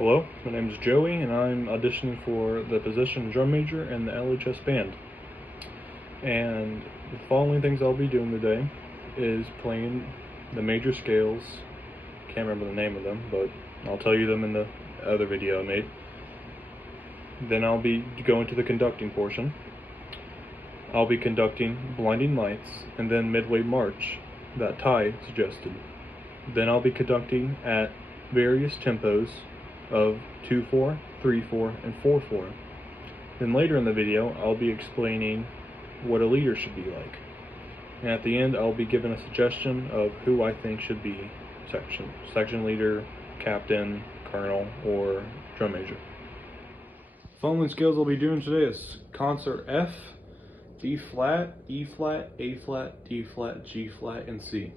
Hello, my name is Joey, and I'm auditioning for the position drum major in the LHS band. And the following things I'll be doing today is playing the major scales. Can't remember the name of them, but I'll tell you them in the other video I made. Then I'll be going to the conducting portion. I'll be conducting Blinding Lights and then Midway March that Ty suggested. Then I'll be conducting at various tempos of 2/4, 3/4, and 4/4. Then later in the video, I'll be explaining what a leader should be like. And at the end, I'll be giving a suggestion of who I think should be section leader, captain, colonel, or drum major. Following scales I'll be doing today is concert F, D flat, E flat, A flat, D flat, G flat, and C.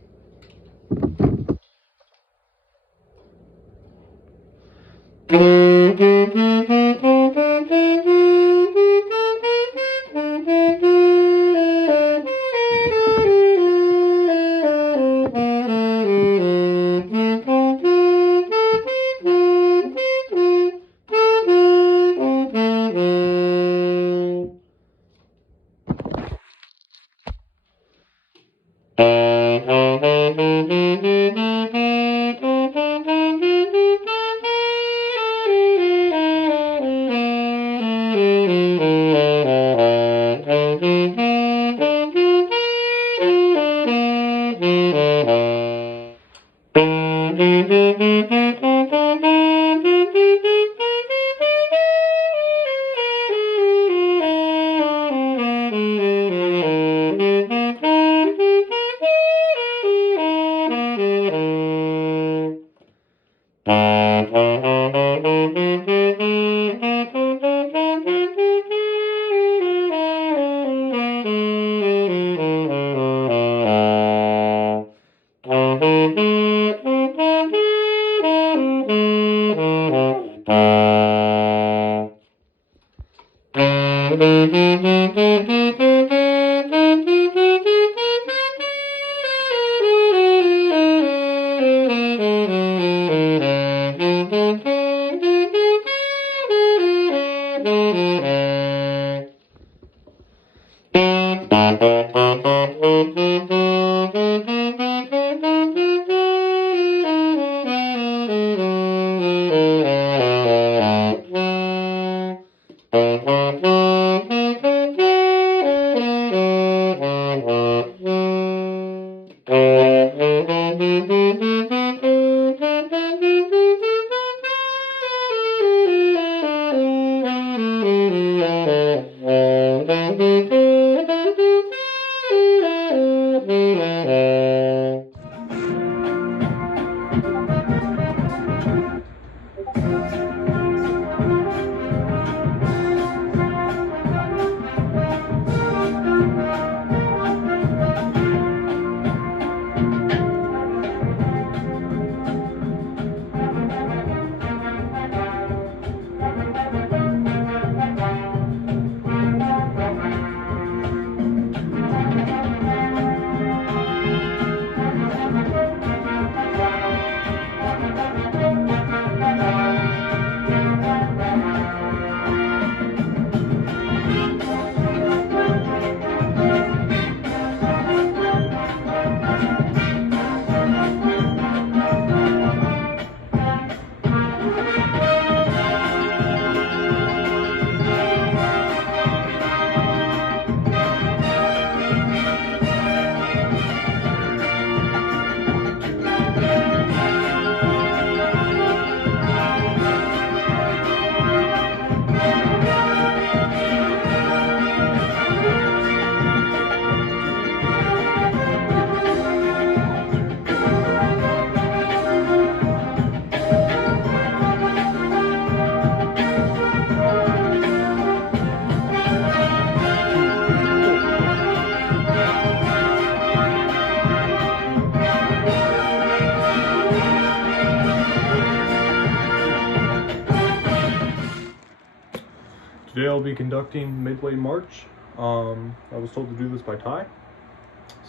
Today I'll be conducting Midway March. I was told to do this by Ty,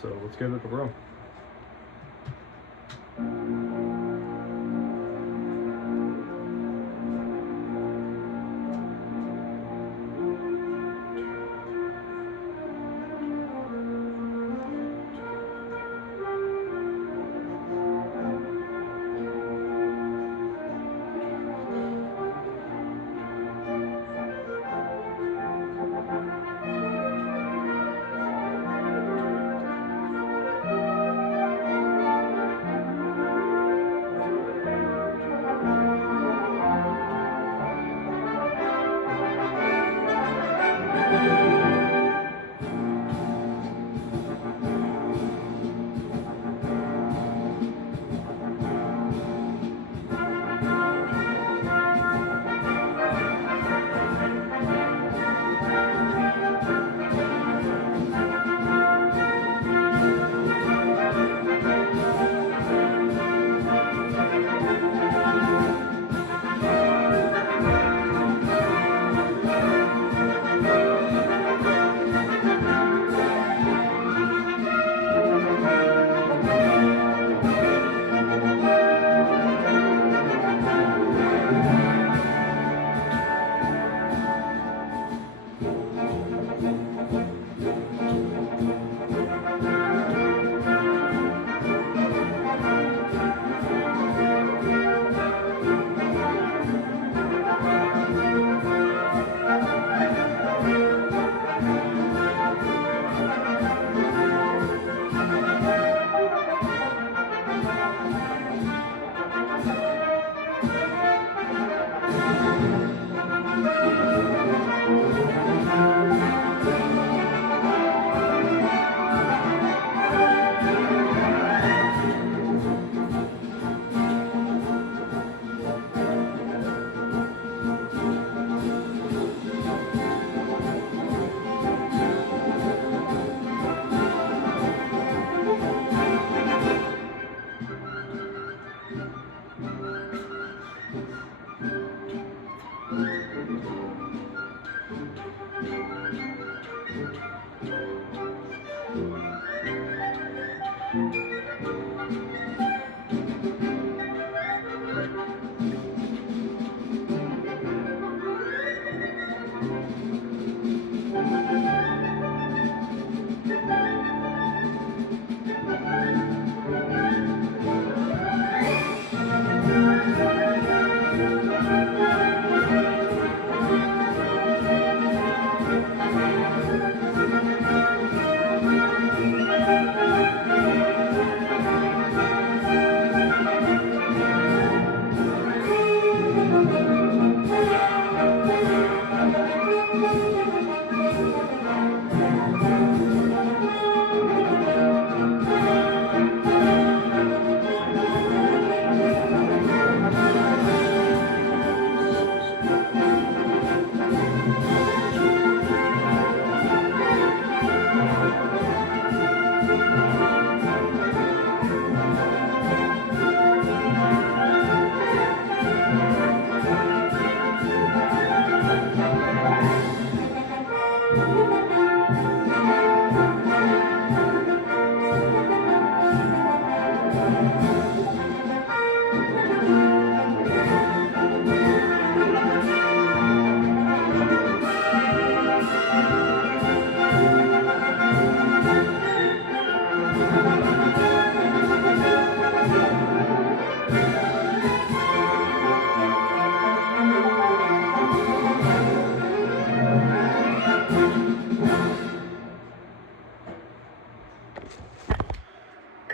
so let's give it a go.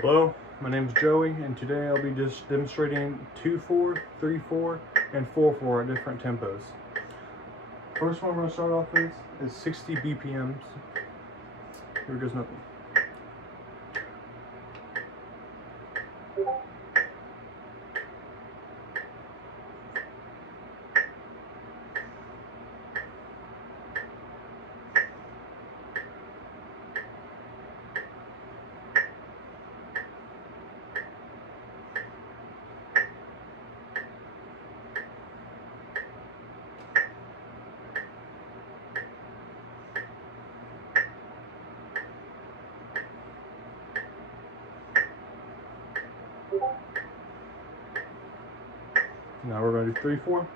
Hello, my name is Joey, and today I'll be just demonstrating 2/4, 3/4, and 4/4 at different tempos. First one we're going to start off with is 60 BPMs. Here goes nothing. Now we're going to do 3/4.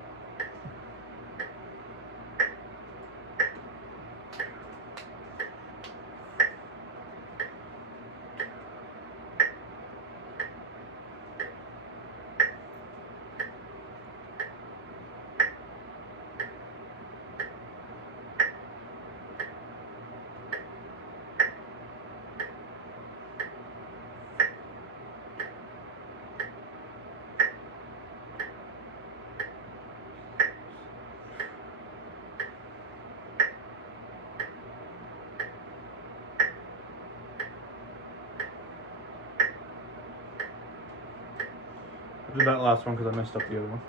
do that last one because I messed up the other one.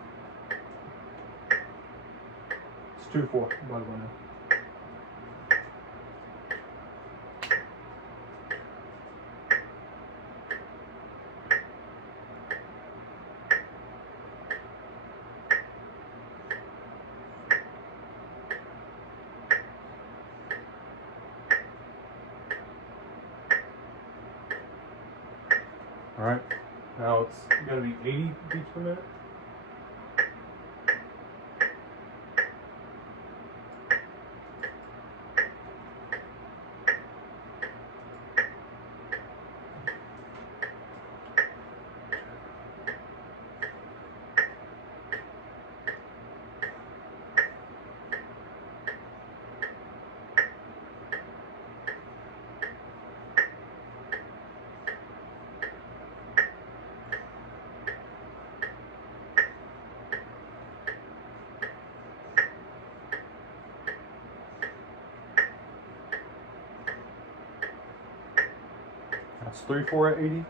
It's 2-4, by the way now. Alright, now it's going to be 80 beats per minute. That's 3-4 at 80.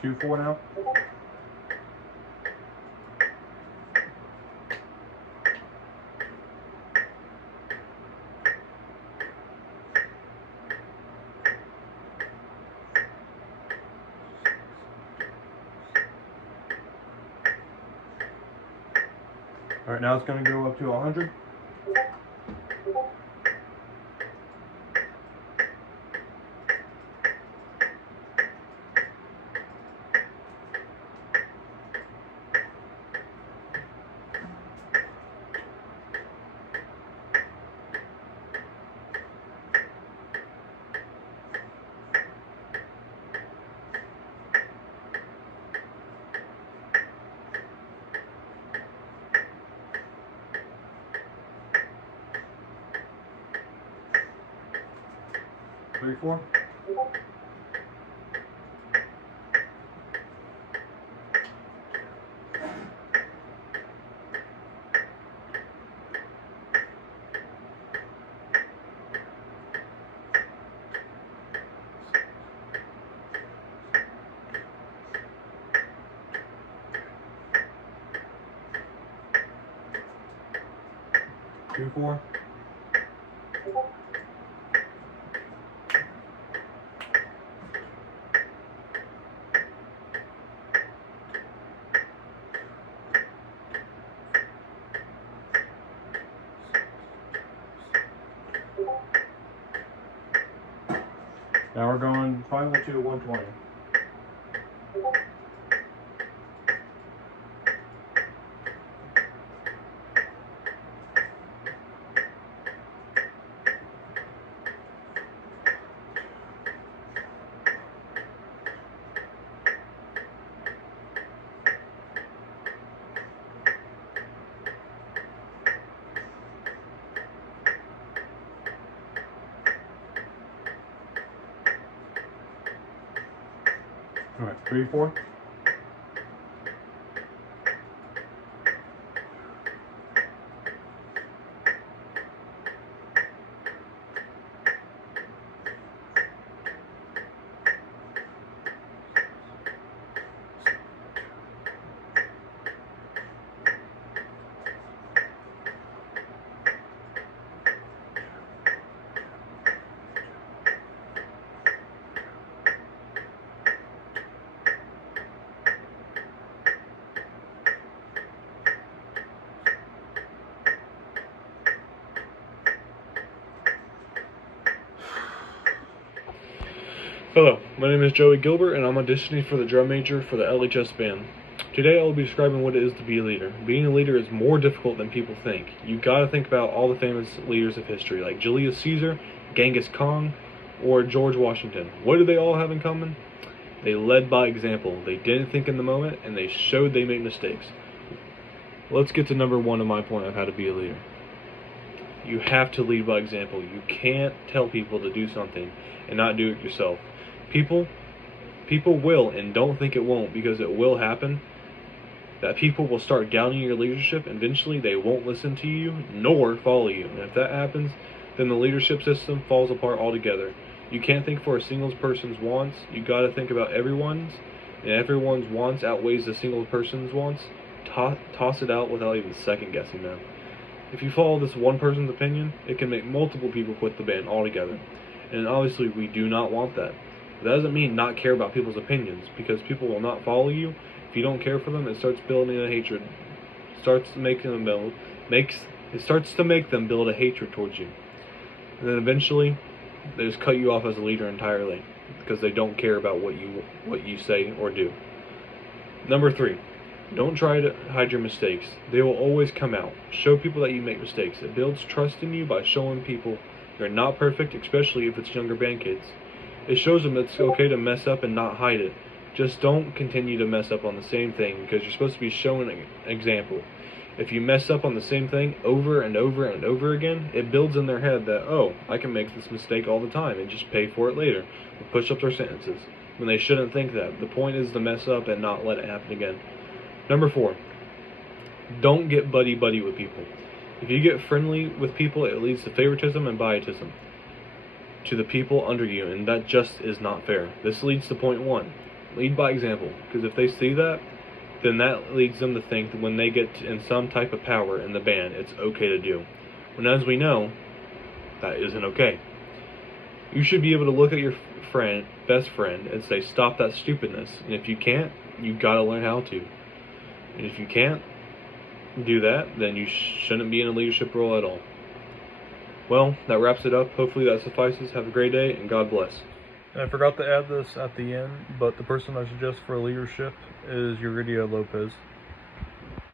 Two, 4 now. All right, now it's going to go up to 100. Three, 4. Two, 4. Now we're going finally to 120. All right, 3, 4. Hello, my name is Joey Gilbert and I'm auditioning for the drum major for the LHS band. Today I will be describing what it is to be a leader. Being a leader is more difficult than people think. You gotta think about all the famous leaders of history like Julius Caesar, Genghis Khan, or George Washington. What do they all have in common? They led by example. They didn't think in the moment and they showed they made mistakes. Let's get to number one of my point of how to be a leader. You have to lead by example. You can't tell people to do something and not do it yourself. People will, and don't think it won't, because it will happen, that people will start doubting your leadership, and eventually they won't listen to you nor follow you. And if that happens, then the leadership system falls apart altogether. You can't think for a single person's wants. You got to think about everyone's, and everyone's wants outweighs the single person's wants. Toss it out without even second guessing them. If you follow this one person's opinion, it can make multiple people quit the band altogether. And obviously we do not want that. That doesn't mean not care about people's opinions, because people will not follow you. If you don't care for them, it starts building a hatred. It starts to make them build a hatred towards you. And then eventually they just cut you off as a leader entirely, because they don't care about what you say or do. Number 3, don't try to hide your mistakes. They will always come out. Show people that you make mistakes. It builds trust in you by showing people you're not perfect, especially if it's younger band kids. It shows them it's okay to mess up and not hide it. Just don't continue to mess up on the same thing, because you're supposed to be showing an example. If you mess up on the same thing over and over and over again, it builds in their head that, oh, I can make this mistake all the time and just pay for it later, or push up their sentences, when they shouldn't think that. The point is to mess up and not let it happen again. Number 4, don't get buddy-buddy with people. If you get friendly with people, it leads to favoritism and bietism to the people under you, and that just is not fair. This leads to point 1. Lead by example, because if they see that, then that leads them to think that when they get in some type of power in the band, it's okay to do. When, as we know, that isn't okay. You should be able to look at your best friend, and say, stop that stupidness. And if you can't, you gotta learn how to. And if you can't do that, then you shouldn't be in a leadership role at all. Well, that wraps it up. Hopefully that suffices. Have a great day, and God bless. And I forgot to add this at the end, but the person I suggest for leadership is Yuridia Lopez.